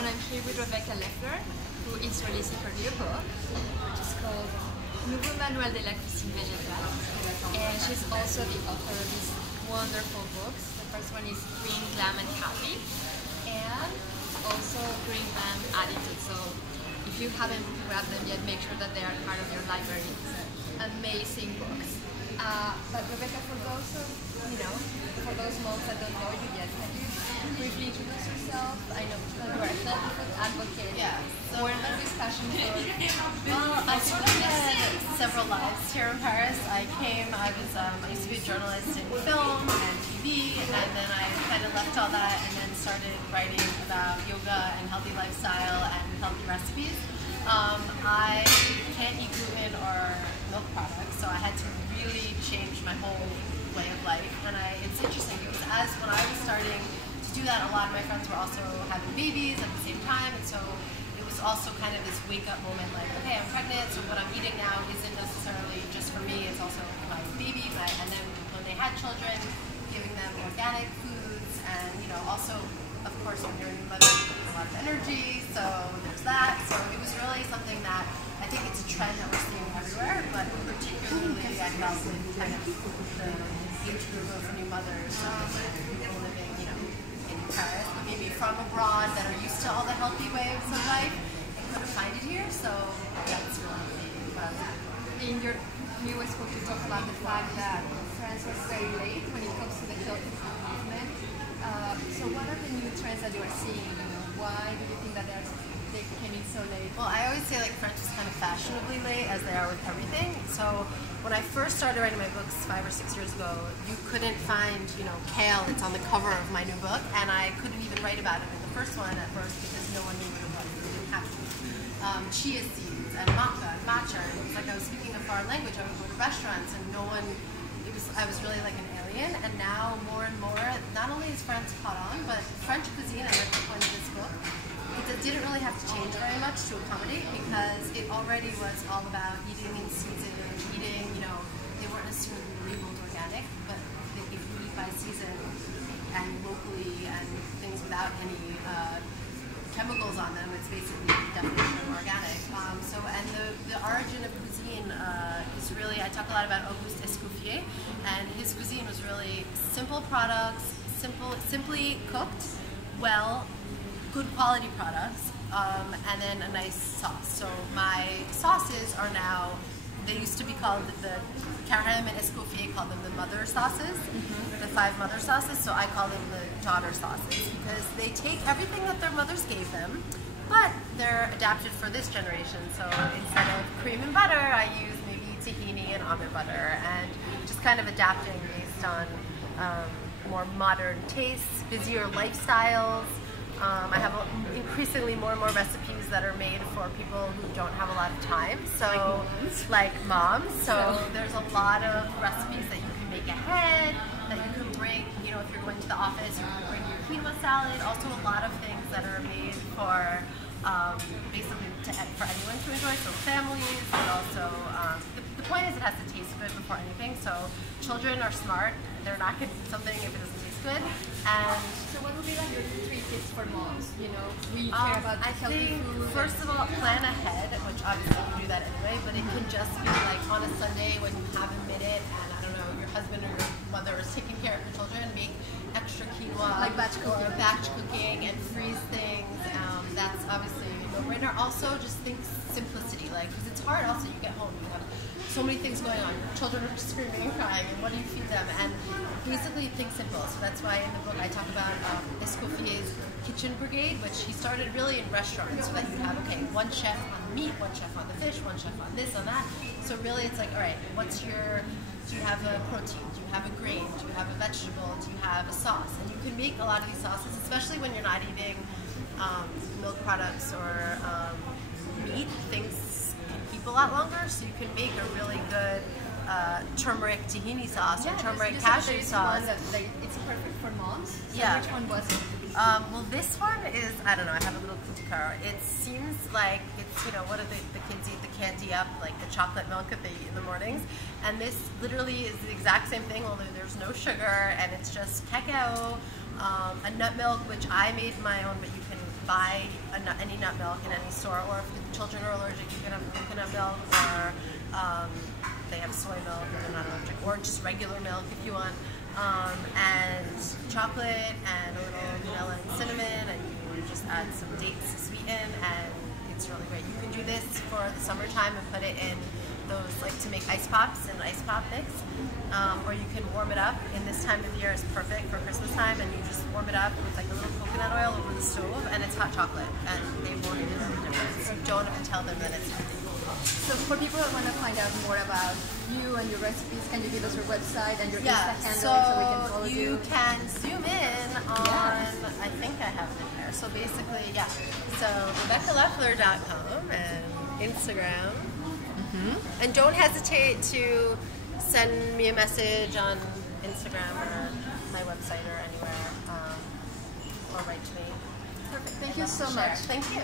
everyone, I'm here with Rebecca Leffler, who is releasing her new book, which is called Nouveau Manuel de la Cuisine Végétale. And she's also the author of these wonderful books. The first one is Green, Glam, and Happy, and also Green and Attitude. So if you haven't grabbed them yet, make sure that they are part of your library. Amazing books. But Rebecca, for those for those moms that don't know you yet, can you briefly introduce yourself? I know you are a healthy food advocate. Yeah. So where did this passion for? Well, I sort of had several lives here in Paris. I used to be a journalist in film and TV, and then I kind of left all that and then started writing about yoga and healthy lifestyle and healthy recipes. I can't eat gluten or milk products, so I had to really change my whole way of life. And it's interesting because when I was starting to do that, a lot of my friends were also having babies at the same time, and so it was also kind of this wake-up moment, like, okay, I'm pregnant, so what I'm eating now isn't necessarily just for me, it's also my baby. And then when they had children, giving them organic foods, and also, of course, when you're a new mother, you need a lot of energy, so there's that. So it was really something that I think it's a trend that we're seeing everywhere, but particularly I felt with kind of the age group of new mothers, people living, in Paris, but maybe from abroad that are used to all the healthy ways of life and couldn't find it here. So that's really fun. In your newest book, you talk about the fact that France was very late when it comes to the healthy food movement. So what are the new trends that you are seeing? Why do you think that they came in so late? Well, I always say French is kind of fashionably late, as they are with everything. So when I first started writing my books 5 or 6 years ago, you couldn't find kale that's on the cover of my new book, and I couldn't even write about it in the first one at first because no one knew what it was. We didn't have to. Chia seeds and maca and matcha. And it was like I was speaking a foreign language. I would go to restaurants and no one. I was really like an alien. And now more and more, not only is France caught on, but French cuisine. I read the point of this book. It didn't really have to change very much to accommodate because it already was all about eating in season, eating, they weren't necessarily labeled organic, but if you eat by season and locally and things without any chemicals on them, it's basically the definition of organic. And the origin of cuisine is really, I talk a lot about Auguste Escoffier, and his cuisine was really simple products, simply cooked, well, good quality products, and then a nice sauce. So my sauces are now, they used to be called, the Carême and Escoffier called them the mother sauces, the 5 mother sauces, so I call them the daughter sauces because they take everything that their mothers gave them, but they're adapted for this generation. So instead of cream and butter, I use maybe tahini and almond butter, and just kind of adapting based on more modern tastes, busier lifestyles. I have increasingly more and more recipes that are made for people who don't have a lot of time, so like moms. So there's a lot of recipes that you can make ahead, that you can bring, if you're going to the office, you can bring your quinoa salad. Also a lot of things that are made for basically for anyone to enjoy, so families, but also the point is it has to taste good before anything. So children are smart; they're not going to eat something if it doesn't taste good. And so what would be like your 3 tips for moms? We care about healthy food. First of all, plan ahead, which obviously you do that anyway, but it can just be like on a Sunday when you have a minute and I don't know, your husband or your mother is taking care of your children, make extra quinoa, like batch cooking and freeze things. That's obviously a no-brainer. Also, just think simplicity, because it's hard. Also, you get home, you have so many things going on. Children are screaming and crying, and what do you feed them? And basically, think simple. So that's why in the book I talk about Escoffier's Kitchen Brigade, which he started really in restaurants, so that you have, one chef on the meat, one chef on the fish, one chef on this, on that. So really, it's like, all right, do you have a protein? Do you have a grain? Do you have a vegetable? Do you have a sauce? And you can make a lot of these sauces, especially when you're not eating milk products or meat. Things can keep a lot longer, so you can make a really good turmeric tahini sauce or turmeric cashew sauce. It's perfect for moms. So yeah. Which one was it? Well, this one is, I don't know, I have a little cookie. It seems like it's, what do the kids eat? The candy up, like the chocolate milk that they eat in the mornings. And this literally is the exact same thing, although there's no sugar, and it's just cacao, a nut milk, which I made my own, but you can buy any nut milk in any store, or if the children are allergic, you can have coconut milk, or they have soy milk and they're not allergic, or just regular milk if you want, and chocolate and a little vanilla and cinnamon, and you just add some dates to sweeten, and it's really great. You can do this for the summertime and put it in those, like, to make ice pops and ice pop mix, or you can warm it up. In this time of year is perfect for Christmas time, and you just warm it up with like a little coconut oil over the stove, and it's hot chocolate, and they won't even know the difference. You don't have to tell them that it's healthy. So for people who want to find out more about you and your recipes, can you give us your website and your Insta handle so we can follow you? You can zoom in on, I think I have it in here. So basically, so RebeccaLeffler.com and Instagram. And don't hesitate to send me a message on Instagram or my website or anywhere, or write to me. Perfect. Thank you so much. Thank you.